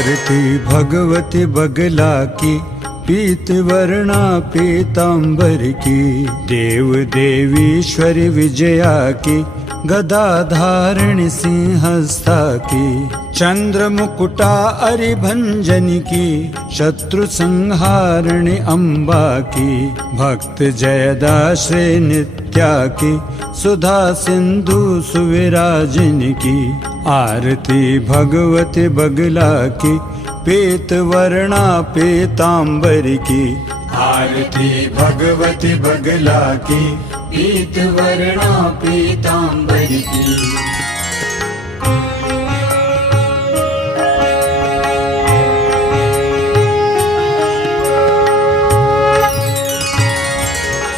आरती भगवती बगला की, पीत वर्णा पीतांबर की। देव देवीश्वरी विजया की, गदा धारिणी सिंहस्था की। चंद्र मुकुटा अरिभंजनी की, शत्रु संहारिणी अम्बा की। भक्त जयदा श्री नित्या की, सुधा सिंधु सुविराजिनी की। आरती भगवती बगला की, पीत वर्णा पीतांबर की। आरती भगवती बगला की, पीत वर्णा पीतांबर की।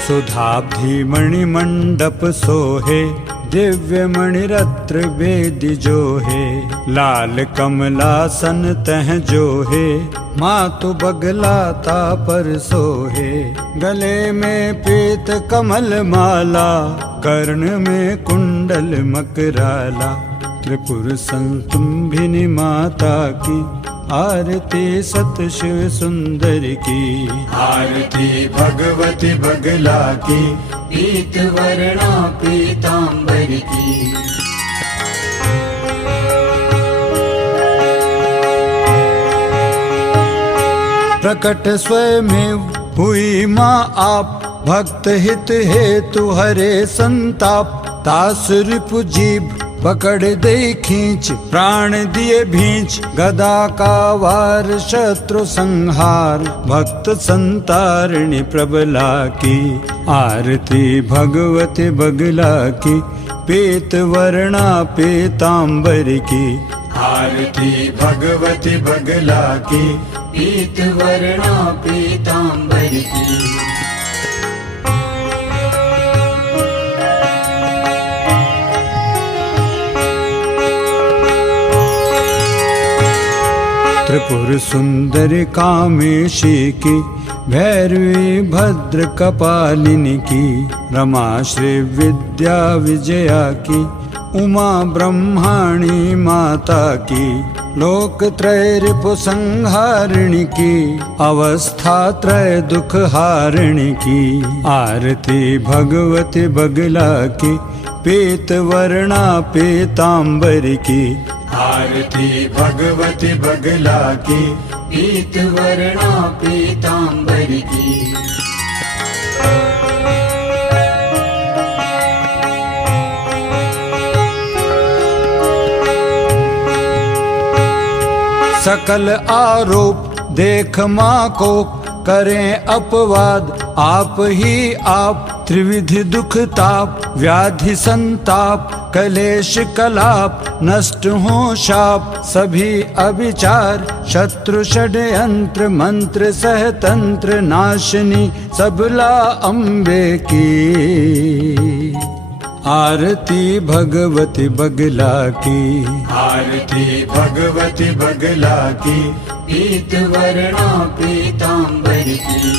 सुधाब्धि मणिमंडप सोहे, दिव्य मणिरत्न वेदी जो है। लाल कमलासन तह जो है, मातु बगला तापर सोहे। गले में पीत कमल माला, कर्ण में कुंडल मकराला। त्रिपुर संतुंभिनी माता की, आरती सत शिव सुंदर की। आरती भगवती बगला की, पीत वर्णा पीतांबर की। प्रकट स्वयं हुई माँ आप, भक्त हित हेतु हरे संताप। तास रिपु जीभ पकड़ दे खींच, प्राण दिए भींच। गदा का वार शत्रु संहार, भक्त संतारिणी प्रबला की। आरती भगवती बगला की, पीत वर्णा पीतांबर की। आरती भगवती बगला की, पीत वर्णा पीतांबर की। त्रिपुर सुंदरी कामेशी की, भैरवी भद्र कपालिनी की। रमा श्री विद्या विजया की, उमा ब्रह्माणी माता की। लोक त्रय रिपु संहारिणी की, अवस्था त्रय दुख हारिणी की। आरती भगवती बगला की, पीत वर्णा पीतांबर की। आरती भगवती बगला की, पीत वर्णा पीतांबर की। सकल आरोप देख माँ को, करें अपवाद आप ही आप। त्रिविधि दुख ताप, व्याधि संताप। कलेश कलाप, नष्ट हो शाप। सभी अविचार, शत्रु षड्यंत्र। मंत्र सहतंत्र, नाशनी सबला अम्बे की। आरती भगवती बगला की। आरती भगवती बगला की, पीत वर्णा पीतांबर की।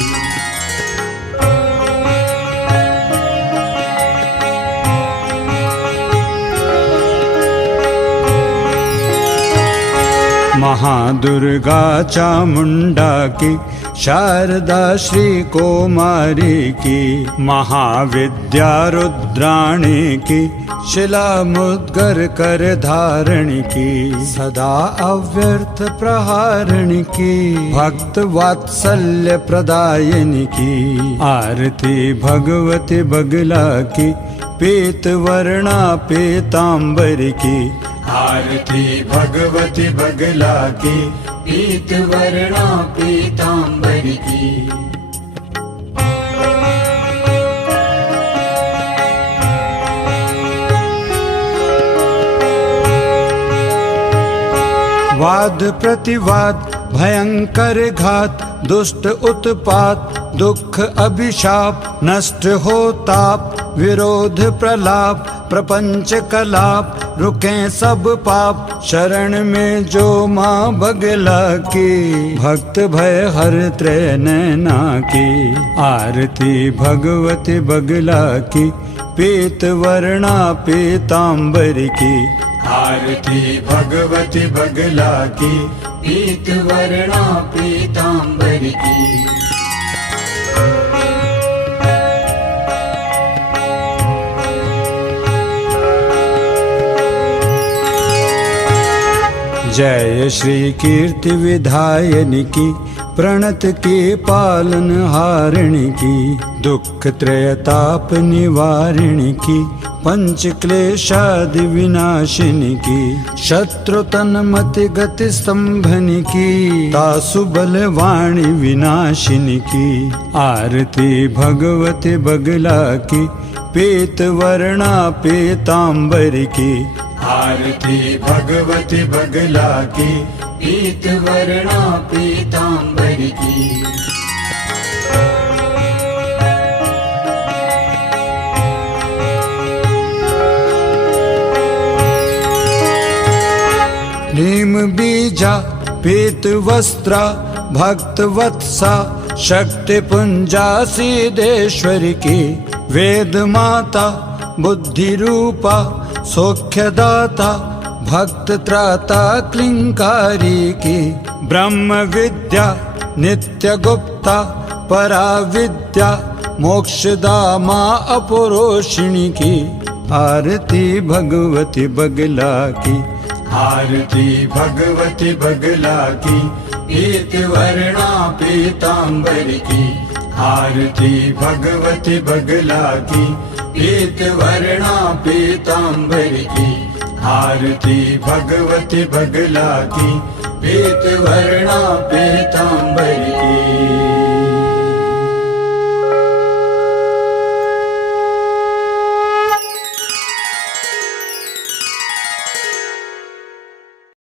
महादुर्गा चामुंडा की, शारदा श्री कुमारी की। महाविद्या रुद्राणी की, शिला मुद्गर कर धारणी की। सदा अव्यर्थ प्रहारिणी की, भक्त वात्सल्य प्रदायिनी की। आरती भगवती बगला की, पीत वर्णा पीतांबर की। आरती भगवती बगला की, पीत वर्णा पीतांबर की। वाद प्रतिवाद भयंकर घात, दुष्ट उत्पात दुख अभिशाप। नष्ट हो ताप, विरोध प्रलाप। प्रपंच कलाप, रुके सब पाप, शरण में जो माँ बगला की। भक्त भय हर त्रय नैना की, आरती भगवती बगला की। पीत वर्णा पीतांबर की, आरती भगवती बगला की। पीत वर्णा पीतांबर की। जय श्री कीर्ति विधायनि की, प्रणत की पालन हारिणी की। दुख त्रयताप निवारिणी की, पंच क्लेशादि विनाशिनी की। शत्रु तन मति गति स्तंभनि की, तासु बल वाणी विनाशिनी की। आरती भगवती बगला की, पीत वर्णा पीतांबर की। आरती भगवती बगला की, पीत वर्णा पीतांबर की। नीम बीजा पीत वस्त्रा, भक्त वत्सा शक्ति पुंजा सिद्धेश्वरी की। वेद माता बुद्धि रूपा, सौख्यदाता भक्त त्राता क्लिंकारी की। ब्रह्म विद्या नित्य गुप्ता, परा विद्या मोक्षदा माँ अपरोषिणी की। आरती भगवती बगला की, आरती भगवती बगला की। पीत वर्णा पीतांबर की, आरती भगवती बगला की। पीत वर्णा पीतांबर की, आरती भगवती बगला की। पीत वर्णा